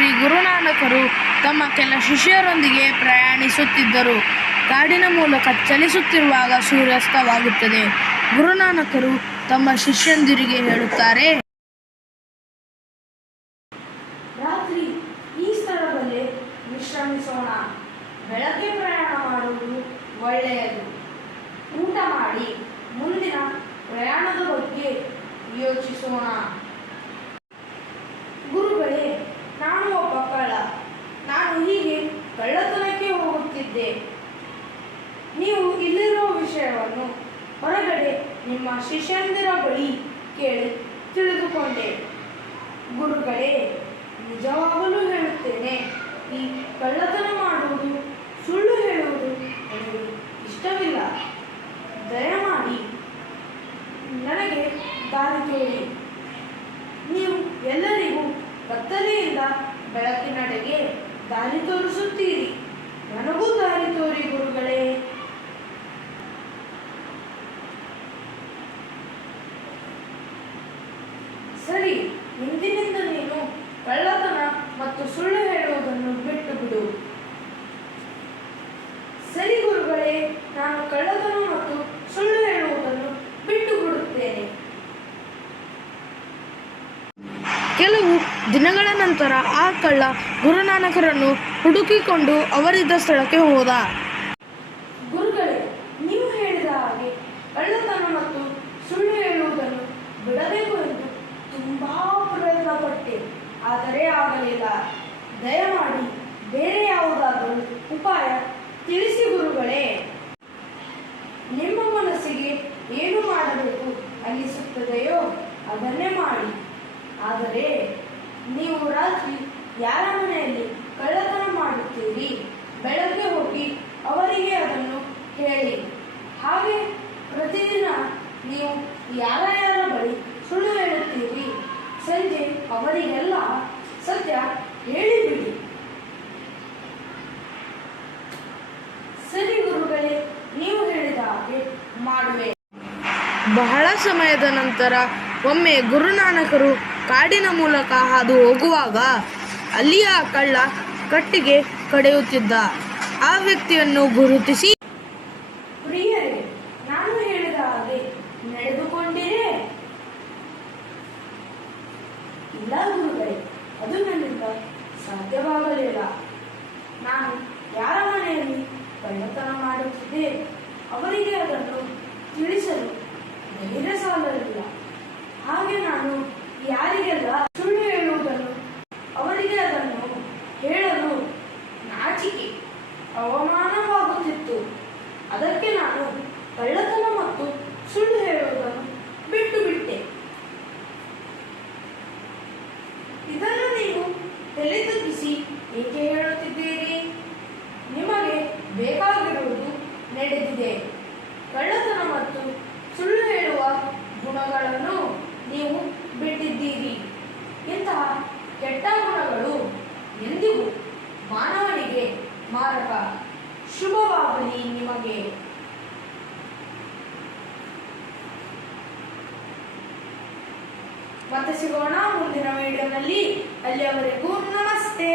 ಶ್ರೀ ಗುರುನಾನಕರು ತಮ್ಮ ಕೆಲ ಶಿಷ್ಯರೊಂದಿಗೆ ಪ್ರಯಾಣಿಸುತ್ತಿದ್ದರು. ಕಾಡಿನ ಮೂಲಕ ಚಲಿಸುತ್ತಿರುವಾಗ ಸೂರ್ಯಾಸ್ತವಾಗುತ್ತದೆ. ಗುರುನಾನಕರು ತಮ್ಮ ಶಿಷ್ಯಂದಿರಿಗೆ ಹೇಳುತ್ತಾರೆ, ರಾತ್ರಿ ಈ ಸ್ಥಳದಲ್ಲಿ ವಿಶ್ರಮಿಸೋಣ. ಬೆಳಗ್ಗೆ ಪ್ರಯಾಣ ಮಾಡುವುದು ಒಳ್ಳೆಯದು. ಊಟ ಮಾಡಿ ಮುಂದಿನ ಪ್ರಯಾಣದ ಬಗ್ಗೆ ಯೋಚಿಸೋಣ. ಗುರುಗಳೇ, ನಾನು ಒಬ್ಬ ಕಳ್ಳ. ನಾನು ಹೀಗೆ ಕಳ್ಳತನಕ್ಕೆ ಹೋಗುತ್ತಿದ್ದೆ. ನೀವು ಇಲ್ಲಿರುವ ವಿಷಯವನ್ನು ಹೊರಗಡೆ ನಿಮ್ಮ ಶಿಷ್ಯಂದಿರ ಬಳಿ ಕೇಳಿ ತಿಳಿದುಕೊಂಡೆ. ಗುರುಗಳೇ, ನಿಜವಾಗಲೂ ಹೇಳುತ್ತೇನೆ, ಈ ಕಳ್ಳತನ ಮಾಡುವುದು, ಸುಳ್ಳು ಹೇಳುವುದು ನನಗೆ ಇಷ್ಟವಿಲ್ಲ. ದಯಮಾಡಿ ನನಗೆ ದಾರಿ ತೋರಿ. ನೀವು ಎಲ್ಲರಿಗೂ ಕತ್ತಲೆಯಿಂದ ಬೆಳಕಿನಡೆಗೆ ದಾರಿ ತೋರಿಸುತ್ತೀರಿ. ನನಗೂ ದಾರಿ ತೋರಿ ಗುರುಗಳೇ. ಸರಿ, ಇಂದಿನಿಂದ ನೀನು ಕಳ್ಳತನ ಮತ್ತು ಸುಳ್ಳು ಹೇಳುವುದನ್ನು ಬಿಟ್ಟು ಬಿಡು. ಸರಿ ಗುರುಗಳೇ, ನಾನು ಕಳ್ಳತನ ಮತ್ತು ಸುಳ್ಳು ಹೇಳುವುದನ್ನು ಬಿಟ್ಟು ಬಿಡುತ್ತೇನೆ. ಕೆಲವು ದಿನಗಳ ನಂತರ ಆ ಕಳ್ಳ ಗುರುನಾನಕರನ್ನು ಹುಡುಕಿಕೊಂಡು ಅವರಿದ್ದ ಸ್ಥಳಕ್ಕೆ ಹೋದ. ಗುರುಗಳೇ, ನೀವು ಹೇಳಿದ ಹಾಗೆ ಕಳ್ಳತನ ಮತ್ತು ಸುಳ್ಳು ಹೇಳುವುದನ್ನು ಬಿಡಬೇಕು ಎಂದು ತುಂಬಾ ಪ್ರಯತ್ನ ಪಟ್ಟೆ, ಆದರೆ ಆಗಲಿಲ್ಲ. ದಯಮಾಡಿ ಬೇರೆ ಯಾವುದಾದರೂ ಉಪಾಯ ತಿಳಿಸಿ ಗುರುಗಳೇ. ನಿಮ್ಮ ಮನಸ್ಸಿಗೆ ಏನು ಮಾಡಬೇಕು ಅನ್ನಿಸುತ್ತದೆಯೋ ಅದನ್ನೇ ಮಾಡಿ. ಆದರೆ ನೀವು ರಾತ್ರಿ ಯಾರ ಮನೆಯಲ್ಲಿ ಕಳ್ಳತನ ಮಾಡುತ್ತೀರಿ, ಬೆಳಗ್ಗೆ ಹೋಗಿ ಅವರಿಗೆ ಅದನ್ನು ಹೇಳಿ. ಹಾಗೆ ಪ್ರತಿದಿನ ನೀವು ಯಾರ ಬಳಿ ಸುಳ್ಳು ಹೇಳುತ್ತೀರಿ, ಸಂಜೆ ಅವರಿಗೆಲ್ಲ ಸತ್ಯ ಹೇಳಿಬಿಡಿ. ಸರಿ ಗುರುಗಳೇ, ನೀವು ಹೇಳಿದ ಹಾಗೆ ಮಾಡುವೆ. ಬಹಳ ಸಮಯದ ನಂತರ ಒಮ್ಮೆ ಗುರುನಾನಕರು ಕಾಡಿನ ಮೂಲಕ ಹಾದು ಹೋಗುವಾಗ ಅಲ್ಲಿಯ ಕಳ್ಳ ಕಟ್ಟಿಗೆ ಕಡಿಯುತ್ತಿದ್ದ. ಆ ವ್ಯಕ್ತಿಯನ್ನು ಗುರುತಿಸಿ, ಪ್ರಿಯರೇ, ನಾನು ಹೇಳಿದ ಹಾಗೆ ನಡೆದುಕೊಂಡಿರೇ? ಇಲ್ಲ ಗುರುಗಳೇ, ಅದು ನನ್ನಿಂದ ಸಾಧ್ಯವಾಗಲಿಲ್ಲ. ನಾನು ಯಾರ ಮನೆಯಲ್ಲಿ ಕಳ್ಳತನ ಮಾಡುತ್ತಿದ್ದೆ ಅವರಿಗೆ ಅದನ್ನು ತಿಳಿಸಲು ಧೈರ್ಯ ಸಾಲಲಿಲ್ಲ. ಹಾಗೆ ನಾನು ಯಾರಿಗೆಲ್ಲ ಸುಳ್ಳು ಹೇಳುವುದನ್ನು ಅವರಿಗೆ ಅದನ್ನು ಹೇಳಲು ನಾಚಿಕೆ, ಅವಮಾನವಾಗುತ್ತಿತ್ತು. ಅದಕ್ಕೆ ನಾನು ಕಳ್ಳತನ ಮತ್ತು ಸುಳ್ಳು ಹೇಳುವುದನ್ನು ಬಿಟ್ಟು ಬಿಟ್ಟೆ. ಇದನ್ನು ನೀವು ತಲೆ ತಗ್ಗಿಸಿ ಏಕೆ ಹೇಳುತ್ತಿದ್ದೀರಿ? ನಿಮಗೆ ಬೇಕಾಗಿರುವುದು ನಡೆದಿದೆ. ಕಳ್ಳತನ ಮತ್ತು ಸುಳ್ಳು ಹೇಳುವ ಗುಣಗಳನ್ನು ನೀವು ಬಿಟ್ಟಿದ್ದೀರಿ. ಇಂತಹ ಕೆಟ್ಟ ಗುಣಗಳು ಎಂದಿಗೂ ಮಾನವನಿಗೆ ಮಾರಕ. ಶುಭವಾಗಲಿ ನಿಮಗೆ. ಮತ್ತೆ ಸಿಗೋಣ ಮುಂದಿನ ವಿಡಿಯೋನಲ್ಲಿ. ಅಲ್ಲಿಯವರೆಗೂ ನಮಸ್ತೆ.